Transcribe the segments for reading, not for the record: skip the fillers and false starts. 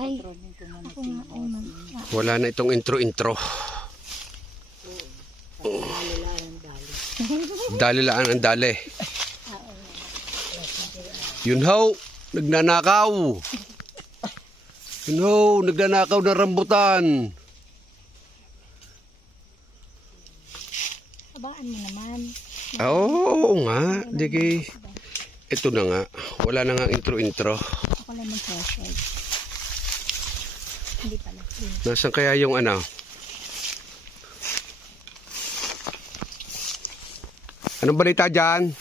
Ay, ako nga ay Wala na itong intro-intro. Dali-laan ang dali. Yun ho, nagnanakaw. Yun ho, nagnanakaw na rambutan. Abaan mo naman. Oo nga, digi. Ito na nga, wala na nga intro-intro. Ako lang mag-short. Hindi pala. Nasaan kaya yung ano? Anong balita dyan?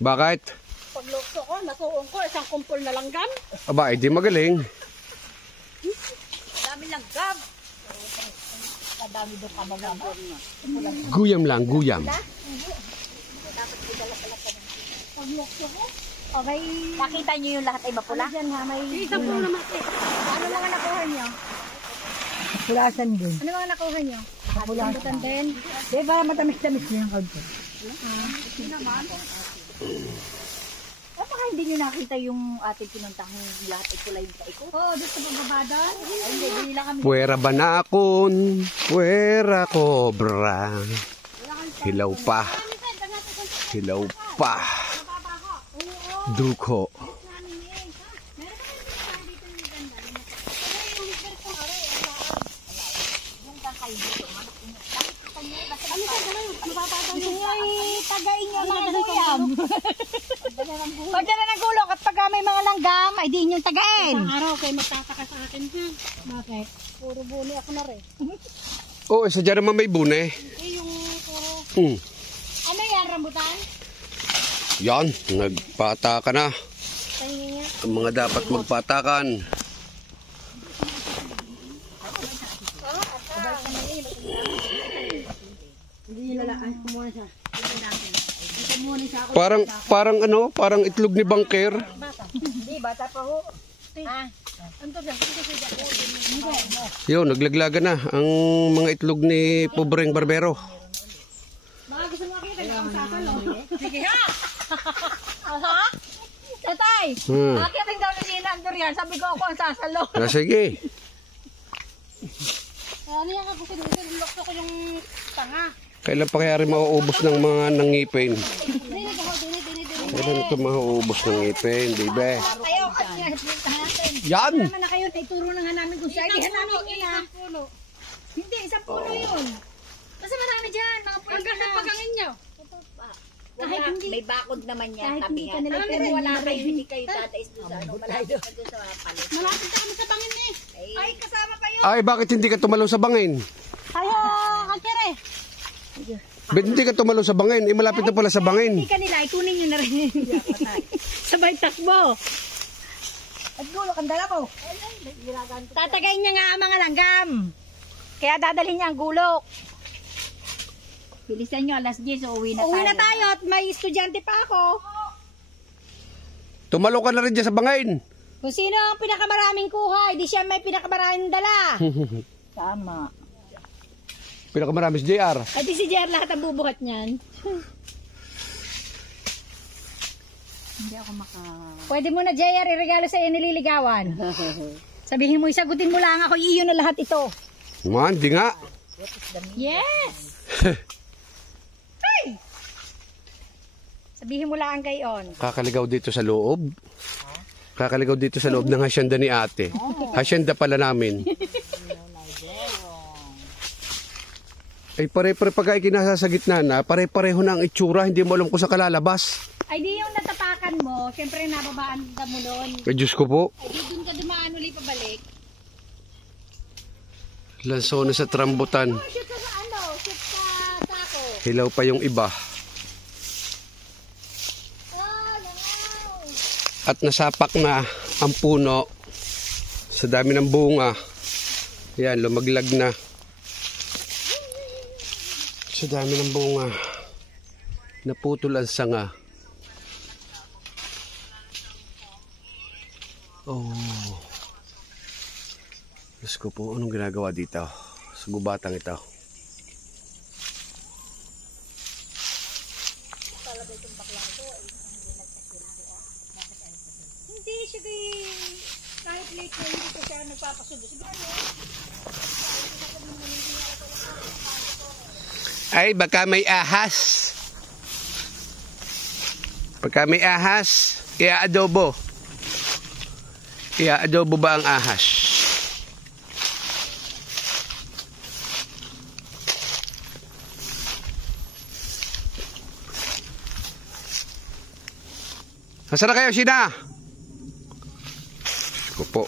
Bakit? Paglukso ko, nasuong ko, isang kumpol na langgam. Aba, di magaling. Dami langgam. Dami doon ka magam. Guyam lang, guyam. Paglukso ko. Okay. Nakita niyo yung lahat ay mapula? Diyan ha, may... Isang puno naman eh. Ano mga nakuha niyo? Pulasan din. Ano mga nakuha niyo? Pulasan din. Di ba matamis-tamis niya yung kaunti? Ito naman. Baka hindi niyo nakita yung ating pinuntahang lahat ay kulay sa iko? Oo, doon sa bababa doon. Ay, hindi lang kami. Puwera banakon, puwera cobra. Hilaw pa. Hilaw pa. Duko. Tagain niyo mga guyam. Pag dyan na nagulok at pag may mga langgam, ay di niyong tagain. Isang araw kayo magtataka sa akin ha. Bakit? Puro buni ako na rin. Oh, isa dyan naman may bune. Yung puro... Hmm. Ano yan, rambutan? Yan, nagpataka na. Tingin niya. Ang mga dapat magpatakan. Hindi nilalaan. Kumuha siya. Parang itlog ni Bangker. Hindi, bata pa ho. Yo, naglaglaga na ang mga itlog ni Pobreng Barbero. Baka gusto mo makita yung sasalo. Sige ha! Aha! Tatay! Akiting daw ni Nina ang durian. Sabi ko ako ang sasalo. Sige. Ano yan ako sinulokso ko yung tanga. Kailan pa kaya rin mauubos ng mga nangipin? Kailan ito mauubos ng ngipin, di ba? Kayo, natin. Yan! Naman na kayo, ituro na nga namin kung saan. Isang puno. Hindi, isang puno yun. Basta marami dyan, mga puno. Hanggang sa pagangin nyo. Kahit hindi. May bakod naman yan, Kahit hindi ka nila pero wala kayo, hindi kayo tatays doon sa ano, malapit ka doon sa palit. Malapit na kami sa bangin eh. Ay, kasama pa yun. Ay, bakit hindi ka tumalo sa bangin? Kayo, kakire. Ba't hindi ka tumalo sa bangin? Eh, malapit na pala sa bangin. Hindi ka nila, ikunin nyo na rin. Sabay takbo. At gulok ang dala ko. Tatagayin niya nga ang mga langgam. Kaya dadalhin niya ang gulok. Bilisan nyo, alas 10, uuwi na tayo. Uwi na tayo at may estudyante pa ako. Tumalo ka na rin dyan sa bangin. Kung sino ang pinakamaraming kuha, di siya may pinakamaraming dala. Tama. Pinakamarami si JR. Ay di si Jer lahat ang bubuhat niyan. Hindi ako Pwede mo na JR iregalo sa iyo nililigawan. Sabihin mo, isagutin mo lang ako, iyo na lahat ito. Man, di nga. Yes! Hey! Sabihin mo lang gayon. Kakaligaw dito sa loob. Kakaligaw dito sa loob ng hasyenda ni ate. Hasyenda pala namin. Ay pare-pare pagka ikinasa sa gitna na, pare-pareho na ang itsura, hindi mo alam kung sa kalalabas. Ay di yung natapakan mo, siyempre nababaan ka mo doon. Ay Diyos ko po. Ay di doon ka dumaan uli pabalik. Lanso na sa trambutan. Oh, shoot ka sa ano, shoot sa sako. Hilaw pa yung iba. Oh, langaw. At nasapak na ang puno sa dami ng bunga. Yan, lumaglag na. Sa dami ng bunga. Naputol ang sanga. Oh. Diyos ko po, anong ginagawa dito? Sa gubatang ito. Hindi siya kahit late na hindi ko siya nagpapasundo. Siguro Ay, baka may ahas. Pagka may ahas, ia-adobo. Ia-adobo ba ang ahas? Nasaan na kayo, Sina? Ako po.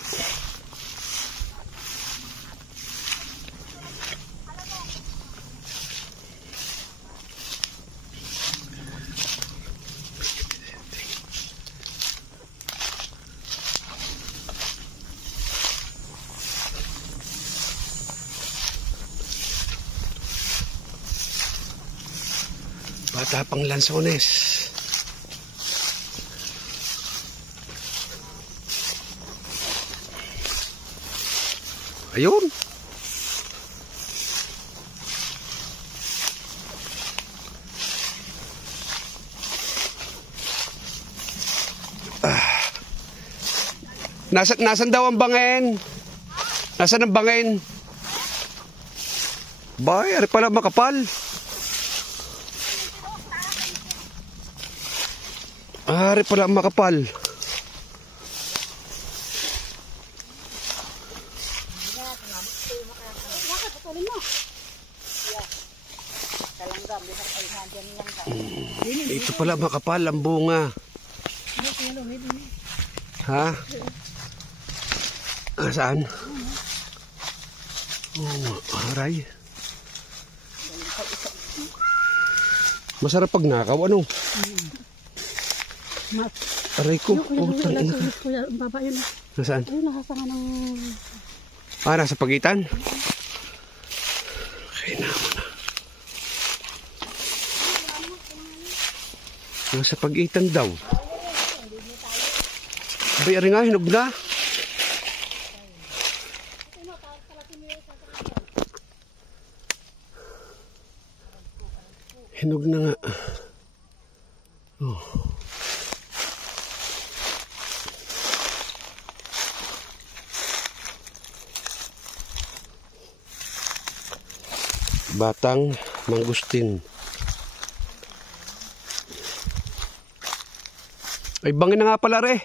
Bata pang lansones. Ayun. Nasan daw ang bangin? Nasaan ang bangin? Bay, ari pala makapal. Ari pala makapal. Ito pala makapal ang bunga. Ha? Saan? Aray. Masarap pag nakaw, ano? Aray ko. Baba yun. Nasaan? Ayun, nakasanga ng... Nasa pagitan? Okay na mo na. Nasa pagitan daw. Abay, ari nga, hinog na. Hinog na nga. Oh. Batang mangustin. Ay, bangin na nga pala re.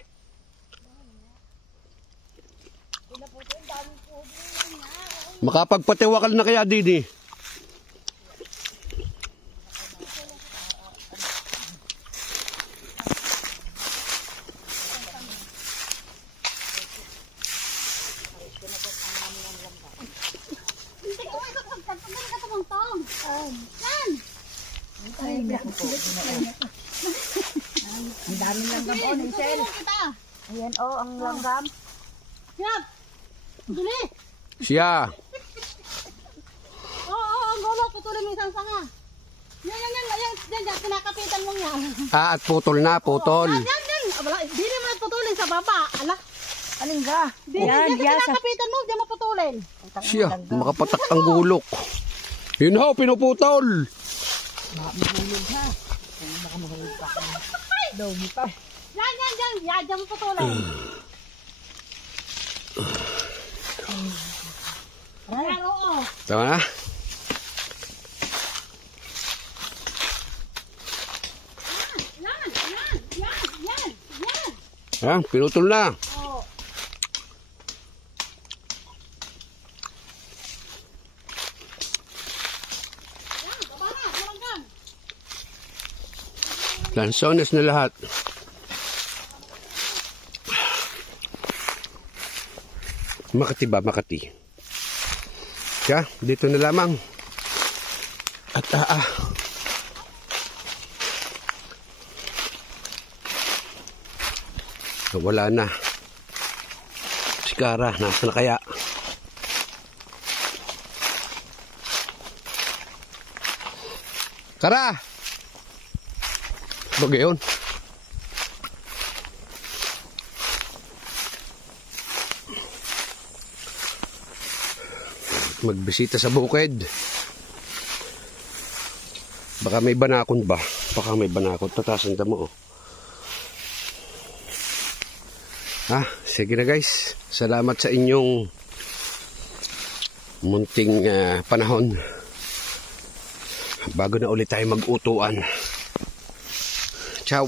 Makapagpatiwakal na kaya dini. Ang daming langgam po, Ninsel. Ayan o, ang langgam. Yan! Duli! Siya. Oo, ang gulo. Putulin mo isang sanga. Yan, kinakapitan mo yan. At putol na, putol. Yan. Abala, di naman putulin sa baba. Ala. Alin ka? Yan, kinakapitan mo, di mo putulin. Siya, makapatak ang gulok. Yun ho, pinuputol. Dogi pa. Yan, di mo putulin. Yan, oo. Tama na? Yan. Yan, pinutol na. Oo. Yan, baba na, malanggan. Lansones na lahat. Makati ba? Makati. Kaya, dito na lamang. At wala na. Si Kara, nasa na kaya? Kara! Bagay yun. Magbisita sa bukid. Baka may banakon ba? Baka may banakon. Tatasan ka mo, oh. Sige na guys. Salamat sa inyong munting panahon. Bago na ulit tayo mag-utuan. Ciao.